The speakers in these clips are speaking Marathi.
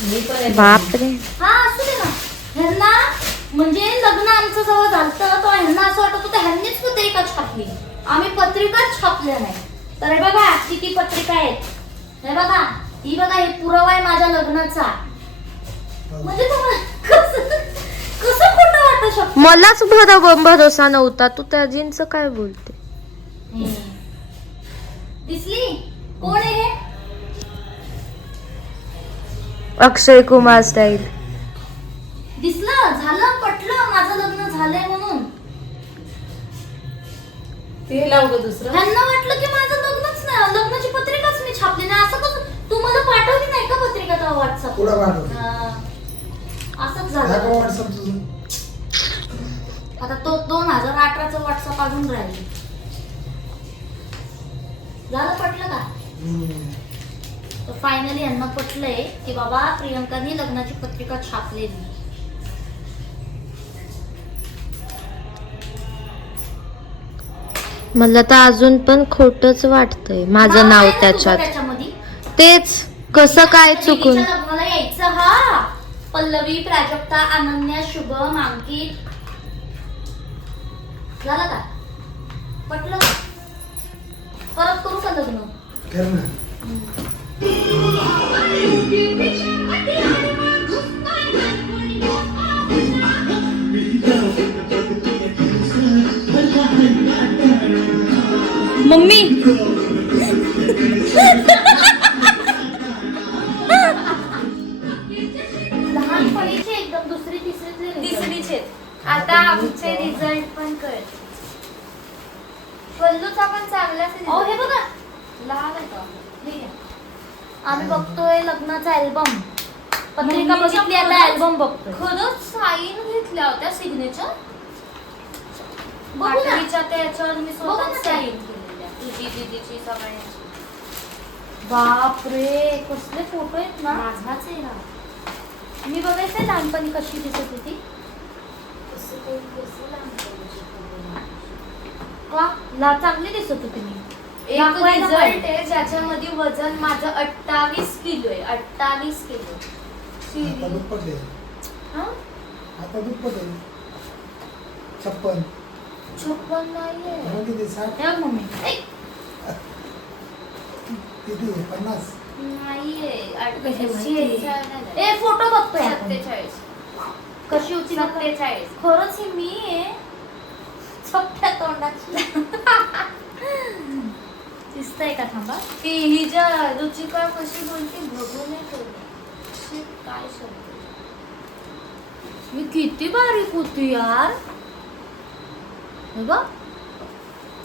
बापरे. हा असू दे ना. ह्यांना म्हणजे लग्न आमचं जवळ झालं तर ह्यांना असं वाटत होतं ह्यांनीच पत्रिका छापली, आम्ही पत्रिकाच छापल्या नाही. तर हे बघा किती पत्रिका आहेत. हे बघा, ही बघा, हे पुरावा आहे माझ्या लग्नाचा. म्हणजे तुम्हाला कसं कसं खोटं वाटू शकतं? मलाच भरोसा नव्हता, तू त्या जींचं काय बोलते. दिसली कोण आहे हे? अक्षय कुमार स्टाईल. दिसलं, झालं, पटलं माझं लग्न झालंय म्हणून. ते लाव ग दुसरं. ह्यांना वाटलं की माझं लग्नच नाही, लग्नाची पत्रिकाच मी छापली नाही. असं कसं? तू मला पाठवली नाही का पत्रिका तेव्हा व्हॉट्सअप? पुढे पाठव. असंच दाखव झालं. व्हॉट्सअप तुझं. आता तो 2018चं व्हॉट्सअप अजून राहिले. झालं, पटलं का? तर फायनली यांना पटलंय की बाबा प्रियंकाने लग्नाची पत्रिका छापलेली. मला तर अजून पण खोटच वाटतंय माझं नाव त्याच्यात. त्याच्यामध्ये तेच कसं काय चुकून. दीदीच्या लग्नाला यायचं. हा, पल्लवी, प्राजक्ता, अनन्या, शुभम, अंकित. झालं का? पटलं का? परत करू का लग्न? कर ना. मम्मी लहानपणीचे एकदम दुसरी तिसरीचे. आता आमचे रिझल्ट पण कळले. पल्लूचा पण चांगलाच अहो हे बघा, लहान आहे का? हे घ्या. आम्ही बघतोय लग्नाचा अल्बम. पत्रिका मम्मीच्या बघितली, आता खरंच- अल्बम बघतोय. खरंच साईन घेतल्या होत्या सिग्नेचर. बघू ना. पाठवीच्या त्याच्यावर मी बघू स्वतः ना साईन केलेल्या. तुझी दीदीची सगळ्यांची. बापरे, कसले फोटो आहेत ना. माझाच आहे हा. मी बघायचंय लहानपणी कशी दिसत होती. का चांगली दिसत होती मी. एक दाखवायला रिझल्ट पाहिजे. आहे ज्याच्यामध्ये वजन माझं 28 किलो आहे. 28 किलो. आता दुप्पट आहे. हा? आता दुप्पट आहे. 56. 56 नाहीये. मग किती? 60? हे बघ मम्मी. किती? 50? नाहीये. कशी 48 माहिती? ए फोटो बघतोय आपण. 47. कशी होती ना? 47. खरंच ही मी आहे. छोट्या तोंडाची. दिसतंय का? थांबा. ती ही ज्या रुचिका कशी बोलते बघून काय शब्द. मी किती बारीक होती यार. हे बघ,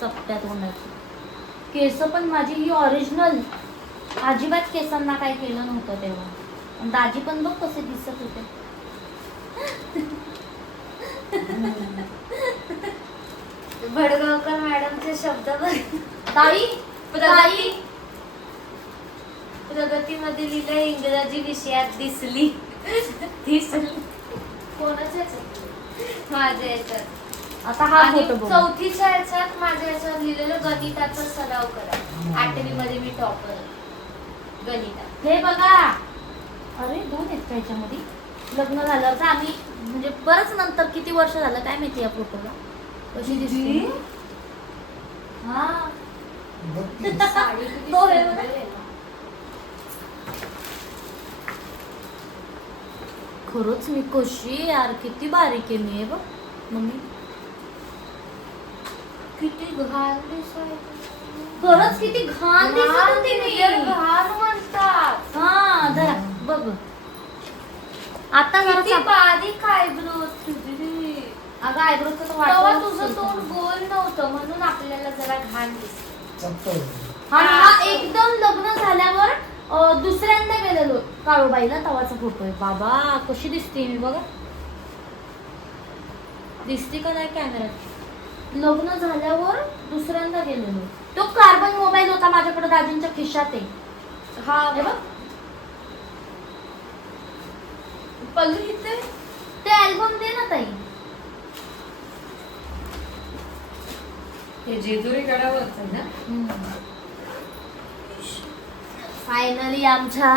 चपट्या तोंडाची. केस पण माझी ही ओरिजिनल. अजिबात केसांना काय केलं नव्हतं तेव्हा. आणि दाजी पण बघ कसे दिसत होते. भडगावकर मॅडमचे शब्द बघ. ताई, ताई. प्रगतीमध्ये लिहिलं इंग्रजी विषयात दिसली. कोणाच्या याच्यात? माझ्या याच्यात. आता हा आणि फोटो बघ. 4थीच्या याच्यात माझ्या याच्यावर लिहिलेलं गणिताचा सराव करा. 8वी मध्ये मी टॉपर गणितात. हे बघा. अरे 2 आहेत का याच्यामध्ये? लग्न झालं होतं आम्ही, म्हणजे बरंच नंतर, किती वर्ष झालं काय माहिती या फोटोला. कशी दिसते? हा. बघ की. साडी किती तो हे सुंदर बघा. आहे ना. खरंच मी कशी यार, किती बारीक आहे मी. हे बघ मम्मी, किती घाण दिसायचं. खरंच किती घाण दिसत होती मी. घाण म्हणतात. हा जरा बघ बघ. आता जरा किती बारीक आयब्रोज तुझी. अगं आयब्रोचं तर तेव्हा वाटलं तुझं तोंड गोल नव्हतं म्हणून आपल्याला जरा घाण दिसत. चप्पल. आणि हा एकदम लग्न झाल्यावर दुसऱ्यांदा गेलेलो काळूबाईला, तवाचा फोटो आहे. बाबा कशी दिसते मी बघा. दिसते का नाही कॅमेऱ्यात? लग्न झाल्यावर दुसऱ्यांदा गेलेलो. तो कार्बन मोबाईल होता माझ्याकडे दाजींच्या खिशात आहे. हा हे बघ. पल्लू इथे ते अल्बम दे ना ताई. हे जेजुरी गडावरच आहे ना. फायनली आमच्या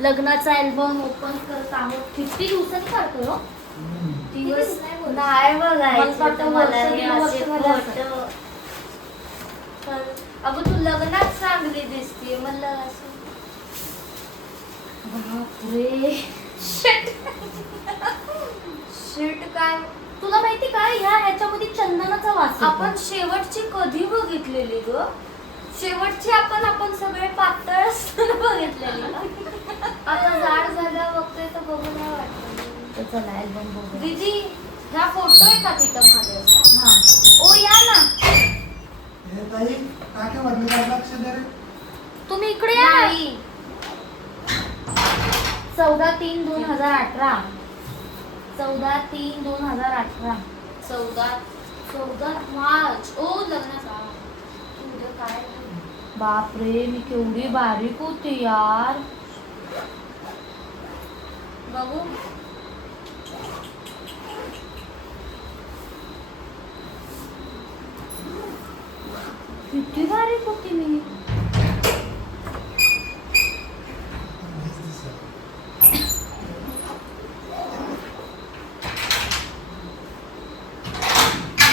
लग्नाचा अल्बम ओपन करत आहोत. 50 दिवसांनी काढतोय हो. दिवस नाही नाही मला बघायचं वाटतं तुम्हाला वर्ष, हे दीड असे वर्ष झालं असेल. फोटो. अगं तू लग्नात चांगली दिसते मला असं. बापरे. शर्ट काय तुला माहिती का ह्याच्यामध्ये चंदनाचा वास येतो. आपण शेवटची कधी बघितलेली ग? शेवटची आपण सगळे पातळ असताना बघितलेली ना. आता जाड झालं बघतोय तर बघू नाही वाटत. तर चला अल्बम बघू. दीदी ह्या फोटो आहे का तिथं माझ्या असा? हा ओ या ना. हे ताई टाक्या भरली काय लक्ष दे रे. तुम्ही इकडे या. नाही 14/3/2018. 14/3/2018. 14 मार्च. ओ लग्नाचा उद्या काय बापरे मी केवढी बारीक होती यार. बघू. किती बारीक होती मी.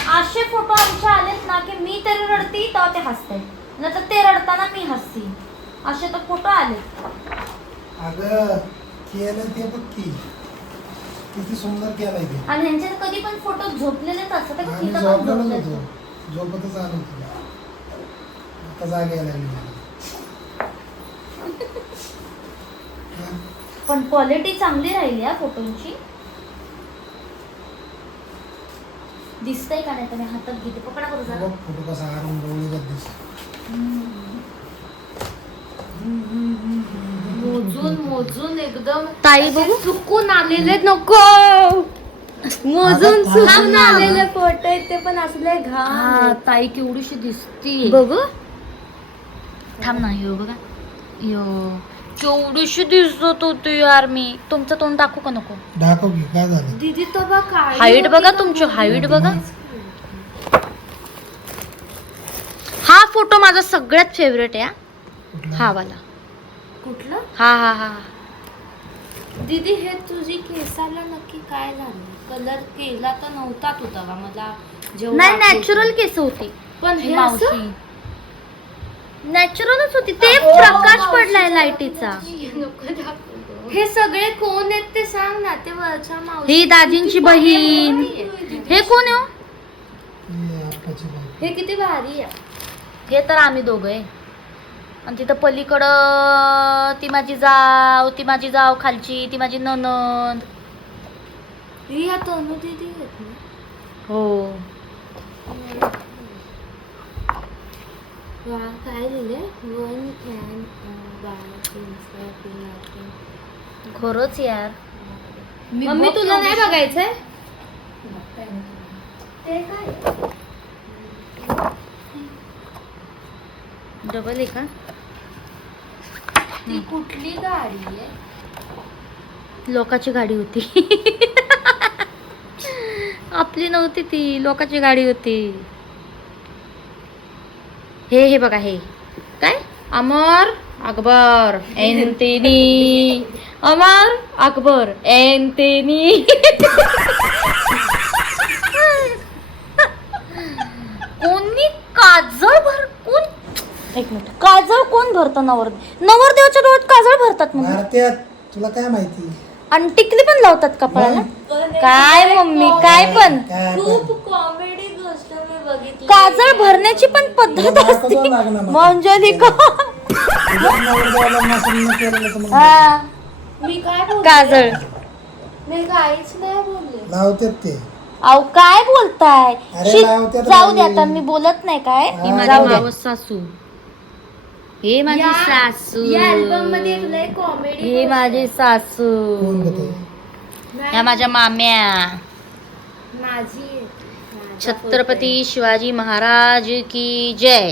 असे फोटो आमचे आलेत ना की मी तरी रडती तेव्हा ते हसते, नाही तर ते रडताना मी हसती. असे तर फोटो आले. अगं केलं ते बघ की किती सुंदर केलंय ते. आणि ह्यांच्यात कधी पण फोटो झोपलेलेच असतात का? आम्ही तिथं पण झोपलेलोच झोपलेच. होतो, झोपतच आलो तुला. आता जाग यायला लागली मला. हा? पण क्वालिटी चांगली राहिली या फोटोंची. दिसतंय का नाही? तर मी हातात घेते, पकडा बरं जरा. बघ फोटो कसा आराम डोळीगत दिसतो. मोजून एकदम ताई बघू. चुकून आलेले नको. मोजून आता चुकून थांब ना. आलेले फोटो आहेत ते पण असले हा ताई केवढीशी दिसती. बघू. थांब ना. यो बघा, यो केवढीशी दिसत होती यार मी. तुमचं तोंड दाखवू का नको? दाखव की काय झालं. दीदी तो बघ काय हाईट बघा तुमची, हाईट बघा. हा फोटो माझा सगळ्यात फेवरेट आहे. कुठला? हा वाला. कुठलं? हा हा हा. दीदी हे तुझी केसाला नक्की काय झालं? कलर केला तर नव्हता तू तेव्हा मला जेवढं नाही आठवतं. नॅचरल केस होती. पण हे मावशी असं? नॅचरलच होती. ते प्रकाश पडलाय लाईटीचा. हे सगळे कोण आहेत ते सांग ना. ते वरच्या मावशी. ही दाजींची बहीण. हे कोण आहे हो? ही आप्पाची बायको. हे किती भारी आहे. हे तर आम्ही दोघं आहे. आणि तिथं पलीकडं ती माझी जाव खालची, ती माझी ननंद. ही या तनू दीदी आहेत ना. हो. वा काय लिहिले 1 खरंच यार. मम्मी तुला नाही बघायचंय? ते काय डबल आहे का? ती कुठली गाडी आहे? लोकाची गाडी होती. आपली नव्हती ती, लोकाची गाडी होती. हे बघा, हे काय? अमर अकबर एंटेनी. अमर अकबर एंटेनी. कोणी काजळ कोण? एक मिनिट. काजळ कोण भरतं? नवरदेवाच्या डोळ्यात काजळ भरतात मग. भारतीयात तुला काय माहिती. आणि टिकली पण लावतात कपाळाला. काय मम्मी काय पण. काय खूप कॉमेडी गोष्ट मी बघितली. काजळ भरण्याची पण पद्धत असते. मंजलिका. हा मी काय बोलले? काजळ. मी काहीच नाही बोलले. लावतात ते. अहो काय बोलताय? अरे लावतात जाऊ दे बाई. आता, मी बोलत नाही काय. ही माझी जाऊ द्या. मावस सासू. हे माझी या- सासू. या अल्बम मध्ये एक लय कॉमेडी हे माझी सासू. कोण गं ते? ह्या माझ्या माम्या. माझी छत्रपती शिवाजी महाराज की जय.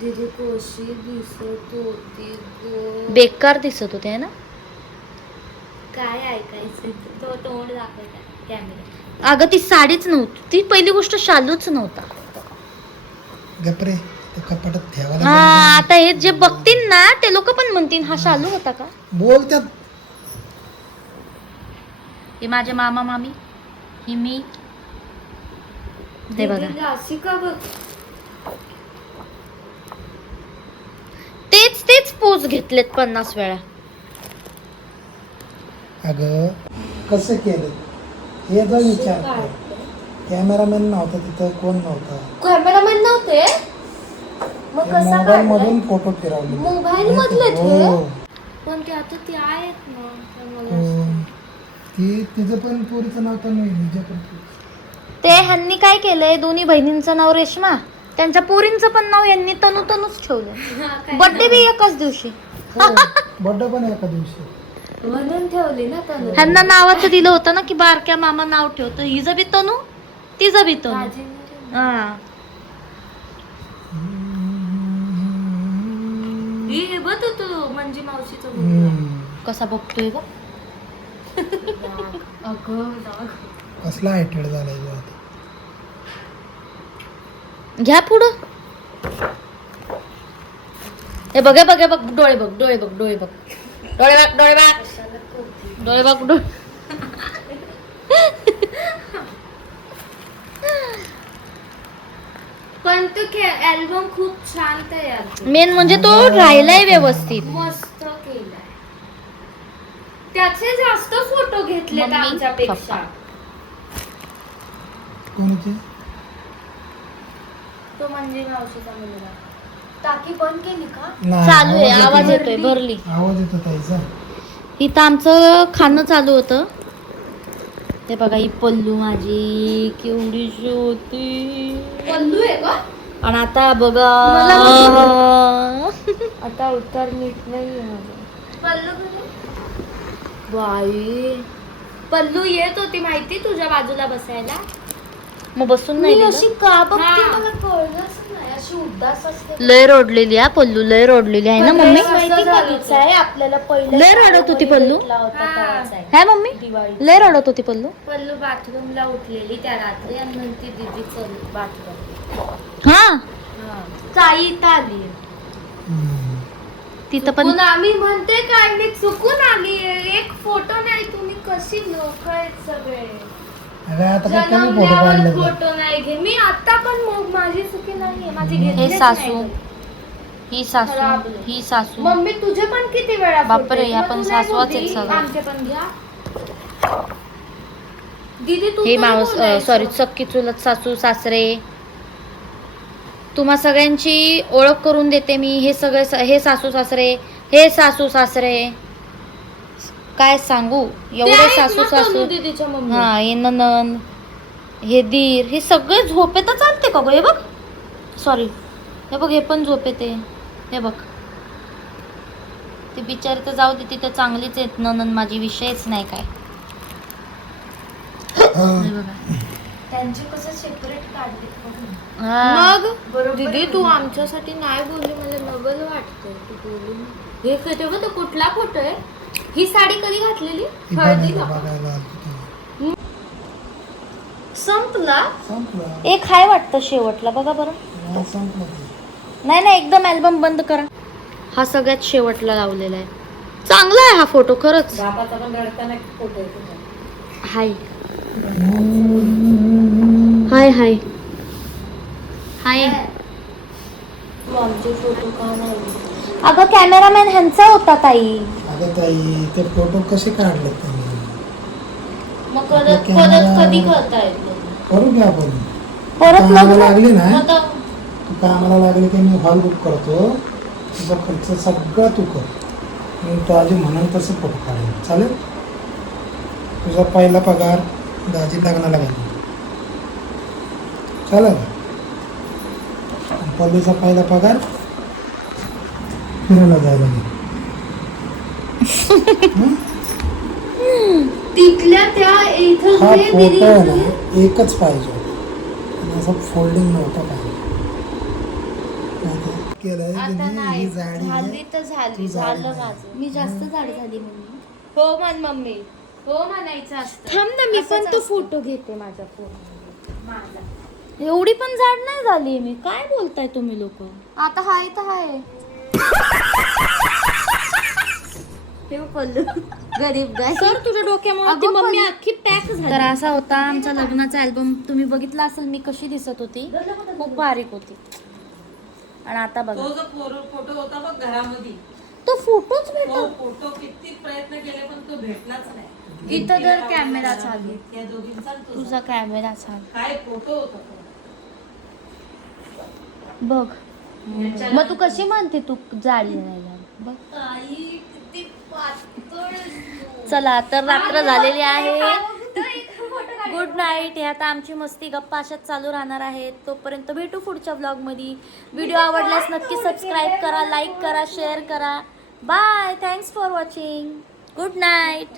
दीदी कशी दिसत होती गं. बेकार दिसत होते है ना. काय ऐकायचं तो तोंड दाखवायचा कॅमेरा. अगं ती साडीच नव्हती. ती पहिली गोष्ट शालूच नव्हता. गपरे. ते कपाटात ठेवायला हा जाणार. आता हे जे बघतील ना ते लोक पण म्हणतील हा शालू होता का. बोलतात. हे माझे मामा मामी ही मी. हे बघा अशी का बघ. तेच तेच पोज घेतलेत 50 वेळा. अगं कसं केलं हे जर विचार कर. कॅमेरामॅन नव्हता तिथं, कोण नव्हता. कॅमेरामॅन नव्हते मग कसा मोबाईल काढलाय? मधून फोटो फिरवले. मोबाईल मधले ते? हो. पण ते आता ते आहेत ना त्यामुळे हो. ती तिचं पण पोरीचं नाव तर नाही, हिचं पण ते ह्यांनी काय केलंय दोन्ही बहिणींचं नाव रेश्मा, त्यांच्या पोरींचं पण नाव यांनी तनू तनूच ठेवलं. बर्थडे बी एकाच दिवशी. बर्थडे पण एका दिवशी. म्हणून ठेवली ना तनु. ह्यांना नावाचं दिलं होतं ना की बारक्या मामा नाव ठेवतं. हिचं बी तनू तिचं बी तनू. हा हे बघ तू म्हणजे मावशीचं मुलगा. कसा बघतोय ग. अगं जाग. कसला हायटेड झालाय तो आता. घ्या पुढं. हे बघ हे बघ हे बघ डोळे बघ डोळे बघ डोळे बघ डोळे बघ डोळे बघ डोळे बघ डोळे. पण तो अल्बम खूप छान तयार मेन म्हणजे तो राहिलाय व्यवस्थित. मस्त केलाय. त्याचे जास्त फोटो घेतलेत मम्मी, आमच्यापेक्षा. पप्पा. कोणाचे? तो म्हणजे मावशीचा मुलगा. टाकी बंद केली का? नाही, चालू आहे आवाज येतो. येतोय भरली. आवाज येतो ताईचा. इथं आमचं खाणं चालू होतं. ते बघा ही पल्लू माझी केवढीशी होती. पल्लू आहे का? आणि आता बघा आता उत्तर नीट नाही पल्लू बाई पल्लू येत होती माहिती तुझ्या बाजूला बसायला. मग बसून नाही दिलं? अशी का बघते हा. मला कळलंच नाही. अशी उदास असते. लय रोडलेली हा पल्लू लय रोडलेली आहे ना मम्मी. माहिती बघितलंय आपल्याला पहिलं. लय रडत होती पल्लू. काय मम्मी लय रडत होती पल्लू. पल्लू बाथरूमला उठलेली त्या रात्री आणि म्हणती दीदी चल बाथरूम. हा ताई इथं आली. तिथं पण पण आम्ही म्हणते काय मी चुकून आली. एक फोटो नाही. तुम्ही कशी लोक आहेत सगळे. अगं आता काय कमी फोटो जन्मल्यावर काढले का? फोटो नाही घे. मी आता पण मग माझी चुकी नाहीये. माझी हे घेतलीच सासू नाही. ही सासू खराब. ही सासू. मम्मी तुझे पण किती वेळा बापरे, photo आहेत? या मग पण तू नाही सासवाच आहेत बोलती, सगळ्या. आमचे पण घ्या. दीदी तू हे तरी मावस बोलायचं. सॉरी सख्खी चुलत सासू सासरे. तुम्हा सगळ्यांची ओळख करून देते मी. हे सगळे हे सासू सासरे हे सासू सासरे काय सांगू ते एवढे आहेत सासू ना सासू. तनू दीदीच्या मम्मी. हा हे ननंद हे दीर हे सगळे झोपेत चालते का ग. हे बघ सॉरी हे बघ हे पण झोपेते. हे बघ ते बिचारे तर जाऊ दे तिथे चांगलीच आहेत ननंद माझी विषयच नाही काय. हे बघा त्यांचे कसं सेपरेट काढले हा. मग दीदी तू आमच्यासाठी नाही बोलली. मला नवल वाटतंय तू बोलली. हे फोटो बघ तो कुठला फोटो आहे. ही साडी कधी घातलेली ती हळदीला. बघायला आलती ती. संपला. संपलं. एक हाय वाटतं शेवटला बघा बरं. नाही, संपलं ते. नाही नाही एकदम अल्बम बंद करा. हा सगळ्यात शेवटला लावलेला आहे. चांगला आहे हा फोटो खरंच. हाय हाय हाय हाय. तू आमचे फोटो का नाही. अगं कॅमेरामॅन ह्यांचा होता ताई. अगं ताई ते फोटो कसे काढले त्यांनी? मग आपला परत camera- परत कधी करता येतो. करू घ्या आपण. परत कामाला लग्न लागली ना आता तू कामाला लागली की मी हॉल बुक करतो. तुझा खर्च सगळा तू कर. मी दाजी म्हणून तसं फोटो काढेल. चालेल. तुझा पहिला पगार दाजी लग्नाला घाल. चालेल. पल्लीचा पहिला पगार फिरायला जायला घे. तिथल्या त्या इथं हा ते फोटो आहे दिली. ना एकच पाहिजे आणि असं फोल्डिंग नव्हतं पाहिजे. केलंय की आता नाही, नाही ही जाडी आहे. झाली तर झाली. तू जाडी झालं नाही. माझं. मी जास्त जाड झाली मम्मी. हो म्हण मम्मी. हो म्हणायचं असतं. थांब ना मी असंच पण तो असतं. फोटो घेते माझा फोन. माझा एवढी पण जाड नाही झाली मी. काय बोलताय तुम्ही लोक? आता हाय तर हाय. हे पल्लू गरीब गाय. सर तुझ्या डोक्यामुळे ती अगं, मम्मी पण- अख्खी पॅक झाली. तर असा होता आमचा लग्नाचा अल्बम. तुम्ही बघितला असेल मी कशी दिसत होती. खूप बारीक होती. आणि आता बघा तो जो फोटो होता बघ घरामध्ये, तो फोटोच तो भेटतो. फोटो किती प्रयत्न केले पण तो भेटलाच नाही. इथं तर कॅमेरा चालू. त्या दोघींचा आणि तुझा. तुझा कॅमेरा छान काय फोटो होता तो. बघ. मग तू कशी म्हणते तू जाडी नाही झाली? बघ. ताई किती पातळ. चला तर रात्र झालेली आहे. Good night. हे आता आमची मस्ती गप्पा अशाच चालू राहणार आहेत. तोपर्यंत भेटू पुढच्या ब्लॉग मध्ये. व्हिडिओ आवडल्यास नक्की सबस्क्राईब करा, लाईक करा, शेअर करा. Bye. Thanks for watching. Good night.